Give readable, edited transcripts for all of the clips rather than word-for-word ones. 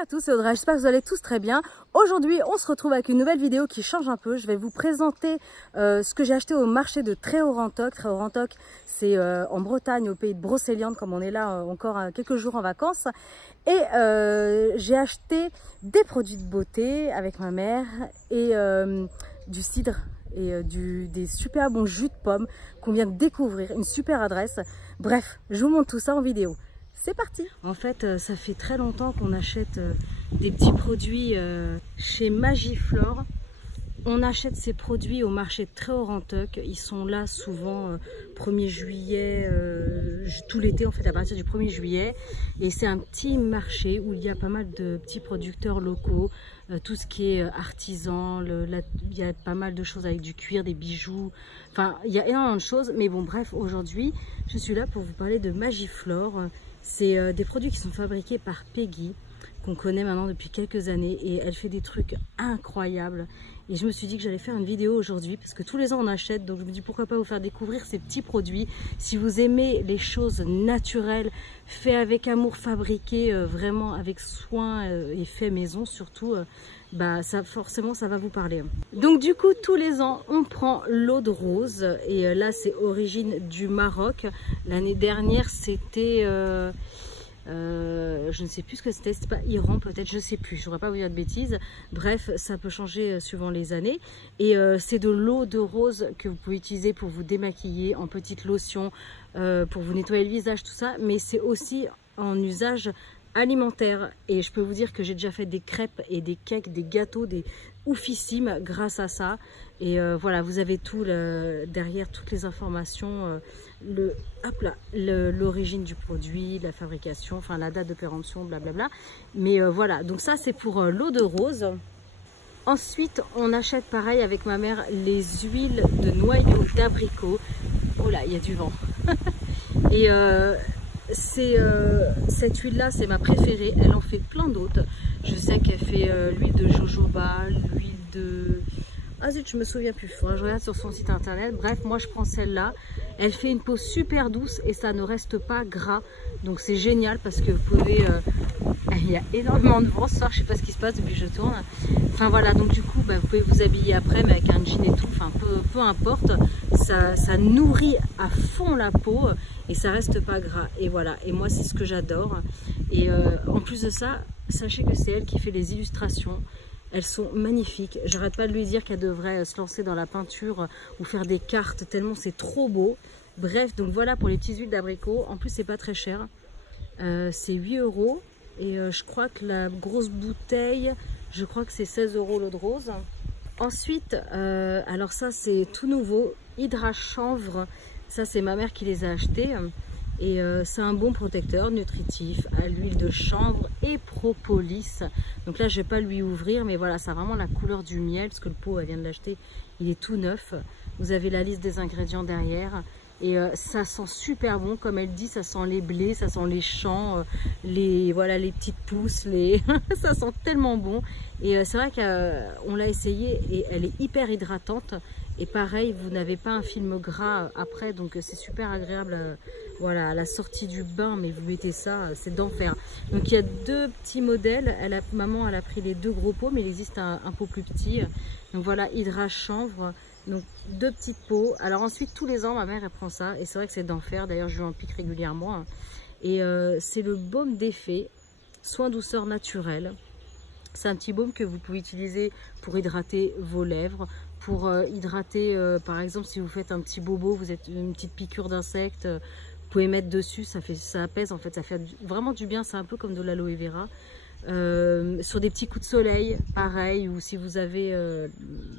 à tous, c'est Audrey, j'espère que vous allez tous très bien. Aujourd'hui, on se retrouve avec une nouvelle vidéo qui change un peu. Je vais vous présenter ce que j'ai acheté au marché de Tréau-Rantoc. Tréau-Rantoc, c'est en Bretagne, au pays de Brocéliande, comme on est là encore quelques jours en vacances. Et j'ai acheté des produits de beauté avec ma mère et du cidre et des super bons jus de pommes qu'on vient de découvrir, une super adresse. Bref, je vous montre tout ça en vidéo. C'est parti! En fait, ça fait très longtemps qu'on achète des petits produits chez Magiflore. On achète ces produits au marché de Tréau-Rantoc. Ils sont là souvent 1er juillet, tout l'été en fait, à partir du 1er juillet. Et c'est un petit marché où il y a pas mal de petits producteurs locaux, tout ce qui est artisan, il y a pas mal de choses avec du cuir, des bijoux. Enfin, il y a énormément de choses. Mais bon, bref, aujourd'hui, je suis là pour vous parler de Magiflore. C'est des produits qui sont fabriqués par Peggy, qu'on connaît maintenant depuis quelques années, et elle fait des trucs incroyables. Et je me suis dit que j'allais faire une vidéo aujourd'hui parce que tous les ans on achète, donc je me dis pourquoi pas vous faire découvrir ces petits produits. Si vous aimez les choses naturelles, faites avec amour, fabriquées vraiment avec soin et fait maison surtout, bah ça forcément ça va vous parler. Donc du coup tous les ans on prend l'eau de rose, et là c'est origine du Maroc. L'année dernière c'était je ne sais plus ce que c'était pas Iran peut-être, je sais plus, je ne voudrais pas vous dire de bêtises. Bref, ça peut changer suivant les années. Et c'est de l'eau de rose que vous pouvez utiliser pour vous démaquiller, en petite lotion, pour vous nettoyer le visage, tout ça. Mais c'est aussi en usage alimentaire. Et je peux vous dire que j'ai déjà fait des crêpes et des cakes, des gâteaux, des oufissimes grâce à ça. Et voilà, vous avez tout derrière, toutes les informations, l'origine du produit, la fabrication, enfin la date de péremption, blablabla. Mais voilà, donc ça c'est pour l'eau de rose. Ensuite, on achète pareil avec ma mère les huiles de noyaux d'abricot. Oh là, il y a du vent. Et cette huile là c'est ma préférée, elle en fait plein d'autres. Je sais qu'elle fait l'huile de jojoba, l'huile de... Ah zut, je me souviens plus, faudra que je regarde sur son site internet. Bref, moi je prends celle-là. Elle fait une peau super douce et ça ne reste pas gras. Donc c'est génial parce que vous pouvez... il y a énormément de vent ce soir, je sais pas ce qui se passe depuis que je tourne. Enfin voilà, donc du coup, bah, vous pouvez vous habiller après, mais avec un jean et tout, enfin peu importe. Ça nourrit à fond la peau et ça reste pas gras. Et voilà, et moi c'est ce que j'adore. Et en plus de ça, sachez que c'est elle qui fait les illustrations. Elles sont magnifiques. J'arrête pas de lui dire qu'elle devrait se lancer dans la peinture ou faire des cartes tellement c'est trop beau. Bref, donc voilà pour les petites huiles d'abricot. En plus, c'est pas très cher. C'est 8 €. Et je crois que la grosse bouteille, je crois que c'est 16 € l'eau de rose. Ensuite, alors ça c'est tout nouveau. Hydra chanvre. Ça c'est ma mère qui les a achetés. Et c'est un bon protecteur nutritif à l'huile de chanvre et propolis. Donc là, je ne vais pas lui ouvrir, mais voilà, ça a vraiment la couleur du miel, parce que le pot, elle vient de l'acheter, il est tout neuf. Vous avez la liste des ingrédients derrière. Et ça sent super bon, comme elle dit, ça sent les blés, ça sent les champs, voilà, les petites pousses, ça sent tellement bon. Et c'est vrai qu'on l'a essayé et elle est hyper hydratante. Et pareil, vous n'avez pas un film gras après, donc c'est super agréable. Voilà, à la sortie du bain, mais vous mettez ça, c'est d'enfer. Donc il y a deux petits modèles. Maman, elle a pris les deux gros pots, mais il existe un pot plus petit. Donc voilà, Hydra chanvre. Donc deux petites pots. Alors ensuite, tous les ans, ma mère, elle prend ça. Et c'est vrai que c'est d'enfer. D'ailleurs, je lui en pique régulièrement. Et c'est le baume d'effet, soin douceur naturel. C'est un petit baume que vous pouvez utiliser pour hydrater vos lèvres, pour hydrater, par exemple, si vous faites un petit bobo, vous êtes une petite piqûre d'insecte, vous pouvez mettre dessus, ça apaise en fait, ça fait vraiment du bien, c'est un peu comme de l'aloe vera. Sur des petits coups de soleil, pareil, ou si vous avez,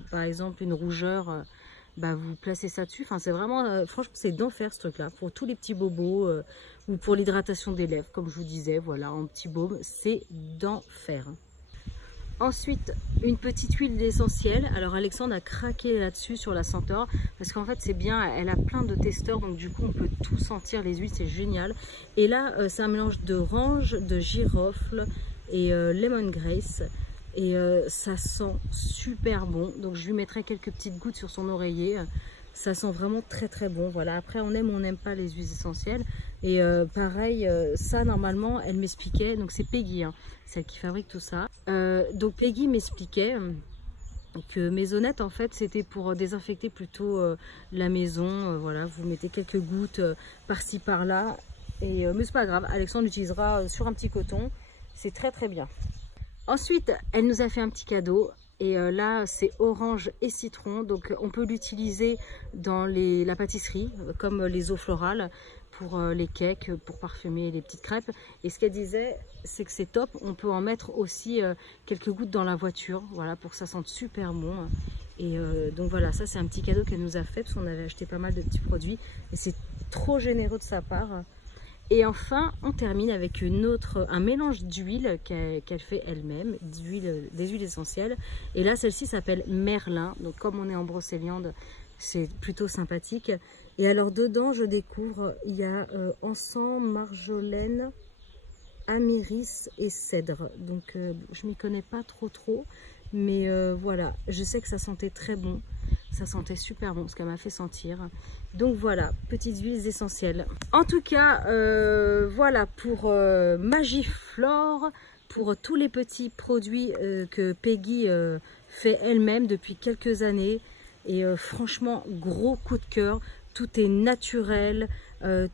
par exemple, une rougeur, bah, vous placez ça dessus. Enfin, c'est vraiment, franchement, c'est d'enfer ce truc-là, pour tous les petits bobos, ou pour l'hydratation des lèvres, comme je vous disais, voilà, un petit baume, c'est d'enfer. Ensuite, une petite huile d'essentiel. Alors Alexandre a craqué là-dessus sur la senteur parce qu'en fait c'est bien, elle a plein de testeurs, donc du coup on peut tout sentir les huiles, c'est génial. Et là c'est un mélange d'orange, de girofle et lemongrass. Et ça sent super bon, donc je lui mettrai quelques petites gouttes sur son oreiller. Ça sent vraiment très très bon. Voilà, après on aime ou on n'aime pas les huiles essentielles, Et pareil, ça normalement elle m'expliquait, donc c'est Peggy, hein, celle qui fabrique tout ça. Donc Peggy m'expliquait que Maisonnette en fait c'était pour désinfecter plutôt la maison. Voilà, vous mettez quelques gouttes par-ci par-là. Mais c'est pas grave, Alexandre l'utilisera sur un petit coton, c'est très très bien. Ensuite, elle nous a fait un petit cadeau. Et là, c'est orange et citron. Donc, on peut l'utiliser dans la pâtisserie, comme les eaux florales, pour les cakes, pour parfumer les petites crêpes. Et ce qu'elle disait, c'est que c'est top. On peut en mettre aussi quelques gouttes dans la voiture, voilà, pour que ça sente super bon. Et donc voilà, ça c'est un petit cadeau qu'elle nous a fait, parce qu'on avait acheté pas mal de petits produits. Et c'est trop généreux de sa part. Et enfin, on termine avec un mélange d'huile qu'elle fait elle-même, des huiles essentielles. Et là, celle-ci s'appelle Merlin. Donc, comme on est en Brocéliande, c'est plutôt sympathique. Et alors, dedans, je découvre, il y a encens, marjolaine, amyris et cèdre. Donc, je m'y connais pas trop. Mais voilà, je sais que ça sentait très bon. Ça sentait super bon, ce qu'elle m'a fait sentir. Donc voilà, petites huiles essentielles. En tout cas, voilà pour Magiflore, pour tous les petits produits que Peggy fait elle-même depuis quelques années. Et franchement, gros coup de cœur. Tout est naturel,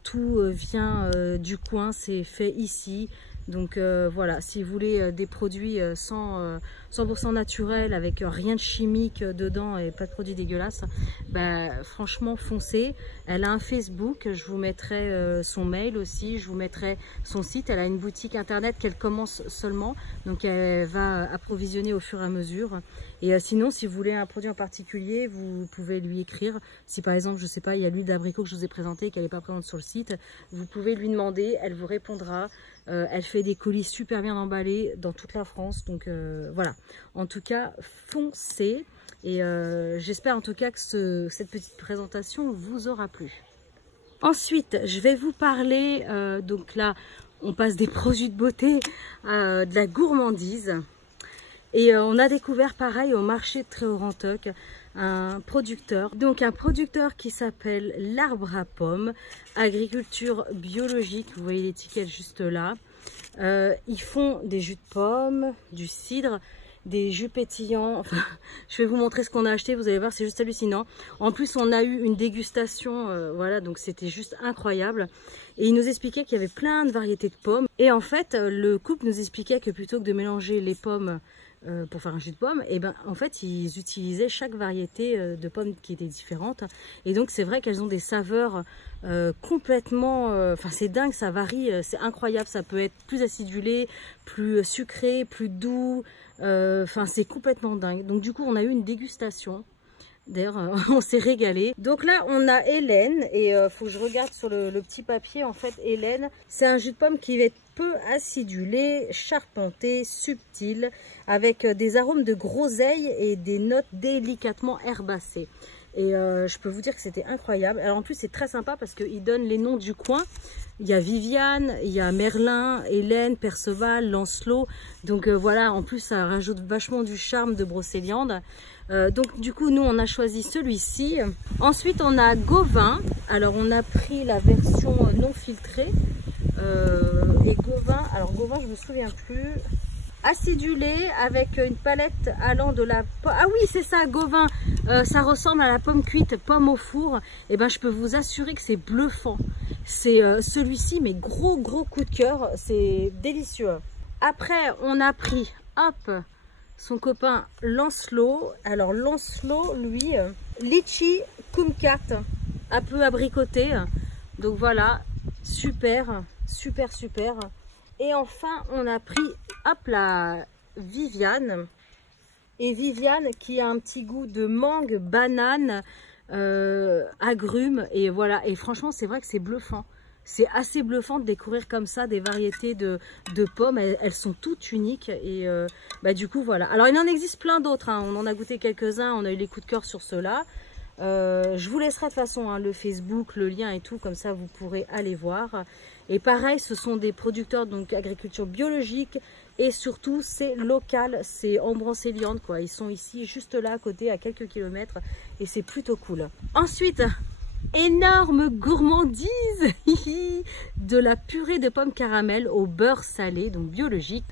tout vient du coin, c'est fait ici. Donc voilà, si vous voulez des produits 100% naturels, avec rien de chimique dedans et pas de produits dégueulasses, bah, franchement foncez. Elle a un Facebook, je vous mettrai son mail aussi, je vous mettrai son site. Elle a une boutique internet qu'elle commence seulement, donc elle va approvisionner au fur et à mesure. Et sinon, si vous voulez un produit en particulier, vous pouvez lui écrire. Si par exemple, je sais pas, il y a l'huile d'abricot que je vous ai présentée, qu'elle n'est pas présente sur le site, vous pouvez lui demander, elle vous répondra. Elle fait des colis super bien emballés dans toute la France. Donc voilà, en tout cas, foncez. Et j'espère en tout cas que cette petite présentation vous aura plu. Ensuite, je vais vous parler, donc là, on passe des produits de beauté à de la gourmandise. Et on a découvert pareil au marché de Tréorantoc un producteur. Donc un producteur qui s'appelle l'Arbre à Pommes, agriculture biologique, vous voyez l'étiquette juste là. Ils font des jus de pommes, du cidre, des jus pétillants. Enfin, je vais vous montrer ce qu'on a acheté, vous allez voir, c'est juste hallucinant. En plus, on a eu une dégustation, voilà, donc c'était juste incroyable. Et il nous expliquait qu'il y avait plein de variétés de pommes. Et en fait, le couple nous expliquait que plutôt que de mélanger les pommes pour faire un jus de pomme, et ben en fait ils utilisaient chaque variété de pommes qui était différente. Et donc c'est vrai qu'elles ont des saveurs complètement, enfin c'est dingue, ça varie, c'est incroyable. Ça peut être plus acidulé, plus sucré, plus doux, enfin c'est complètement dingue. Donc du coup on a eu une dégustation. D'ailleurs, on s'est régalé. Donc là, on a Hélène. Et faut que je regarde sur le petit papier. En fait, Hélène, c'est un jus de pomme qui va être peu acidulé, charpenté, subtil, avec des arômes de groseille et des notes délicatement herbacées. Et je peux vous dire que c'était incroyable. Alors en plus, c'est très sympa parce qu'il donne les noms du coin. Il y a Viviane, il y a Merlin, Hélène, Perceval, Lancelot. Donc voilà, en plus, ça rajoute vachement du charme de Brocéliande. Donc du coup nous on a choisi celui-ci. Ensuite on a Gauvin. Alors on a pris la version non filtrée et Gauvin, alors Gauvin je me souviens plus, acidulé avec une palette allant de la pomme. Ah oui c'est ça, Gauvin, ça ressemble à la pomme cuite, pomme au four. Et ben je peux vous assurer que c'est bluffant. C'est celui-ci, mais gros coup de cœur, c'est délicieux. Après on a pris, hop, son copain Lancelot. Alors Lancelot, lui, litchi kumquat, un peu abricoté. Donc voilà, super. Et enfin, on a pris, hop, la Viviane. Et Viviane qui a un petit goût de mangue, banane, agrumes. Et voilà, et franchement, c'est vrai que c'est bluffant. C'est assez bluffant de découvrir comme ça des variétés de pommes. Elles sont toutes uniques. Et bah, du coup, voilà. Alors, il en existe plein d'autres. Hein. On en a goûté quelques-uns. On a eu les coups de cœur sur ceux-là. Je vous laisserai de toute façon hein, le Facebook, le lien et tout. Comme ça, vous pourrez aller voir. Et pareil, ce sont des producteurs, donc agriculture biologique. Et surtout, c'est local. C'est en Brocéliande, quoi. Ils sont ici, juste là, à côté, à quelques kilomètres. Et c'est plutôt cool. Ensuite... énorme gourmandise de la purée de pommes caramel au beurre salé, donc biologique.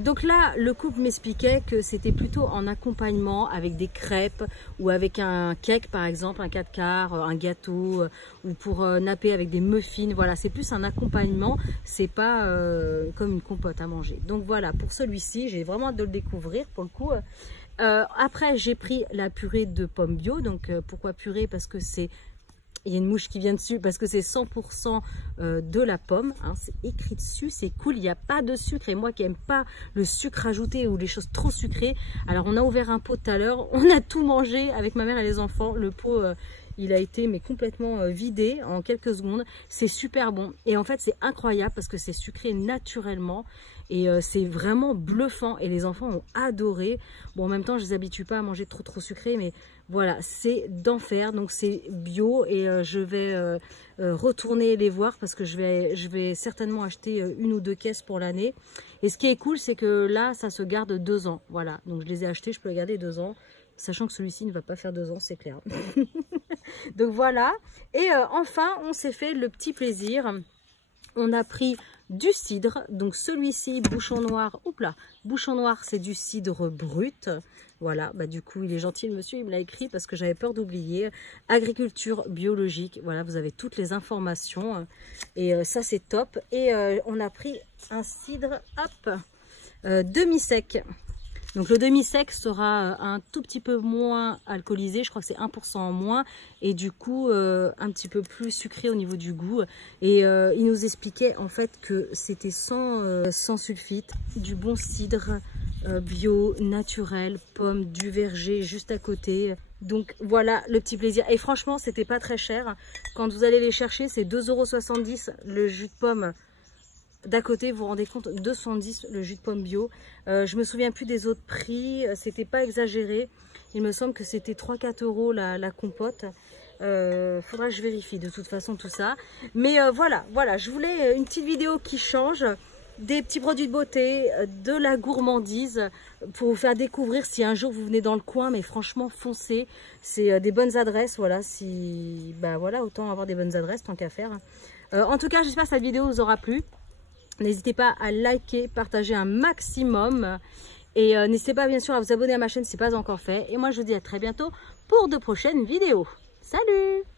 Donc là, le couple m'expliquait que c'était plutôt en accompagnement avec des crêpes ou avec un cake par exemple, un 4 quarts, un gâteau ou pour napper avec des muffins. Voilà, c'est plus un accompagnement, c'est pas comme une compote à manger. Donc voilà, pour celui-ci, j'ai vraiment hâte de le découvrir pour le coup. Après, j'ai pris la purée de pommes bio. Donc pourquoi purée? Parce que c'est... Il y a une mouche qui vient dessus parce que c'est 100% de la pomme, hein, c'est écrit dessus, c'est cool, il n'y a pas de sucre. Et moi qui n'aime pas le sucre ajouté ou les choses trop sucrées, alors on a ouvert un pot tout à l'heure, on a tout mangé avec ma mère et les enfants. Le pot, il a été mais complètement vidé en quelques secondes. C'est super bon et en fait c'est incroyable parce que c'est sucré naturellement. Et c'est vraiment bluffant et les enfants ont adoré. Bon, en même temps, je ne les habitue pas à manger trop sucré, mais voilà, c'est d'enfer. Donc c'est bio et je vais retourner les voir parce que je vais certainement acheter une ou deux caisses pour l'année. Et ce qui est cool, c'est que là, ça se garde 2 ans. Voilà, donc je les ai achetés, je peux les garder 2 ans. Sachant que celui-ci ne va pas faire 2 ans, c'est clair. Donc voilà. Et enfin, on s'est fait le petit plaisir. On a pris du cidre, donc celui-ci, bouchon noir, bouchon noir, c'est du cidre brut. Voilà, bah du coup, il est gentil, le monsieur, il me l'a écrit parce que j'avais peur d'oublier. Agriculture biologique, voilà, vous avez toutes les informations. Et ça, c'est top. Et on a pris un cidre, hop, demi-sec. Donc le demi-sec sera un tout petit peu moins alcoolisé, je crois que c'est 1% en moins et du coup un petit peu plus sucré au niveau du goût. Et il nous expliquait en fait que c'était sans sulfite, du bon cidre bio, naturel, pommes du verger juste à côté. Donc voilà le petit plaisir. Et franchement, c'était pas très cher. Quand vous allez les chercher, c'est 2,70 € le jus de pomme. D'à côté, vous vous rendez compte, 2,10 € le jus de pomme bio. Je me souviens plus des autres prix, c'était pas exagéré. Il me semble que c'était 3-4 € la compote. Faudra que je vérifie de toute façon tout ça. Mais voilà, je voulais une petite vidéo qui change, des petits produits de beauté, de la gourmandise pour vous faire découvrir si un jour vous venez dans le coin. Mais franchement, foncez, c'est des bonnes adresses. Voilà, si bah voilà, autant avoir des bonnes adresses tant qu'à faire. En tout cas, j'espère que cette vidéo vous aura plu. N'hésitez pas à liker, partager un maximum. Et n'hésitez pas bien sûr à vous abonner à ma chaîne si ce n'est pas encore fait. Et moi je vous dis à très bientôt pour de prochaines vidéos. Salut!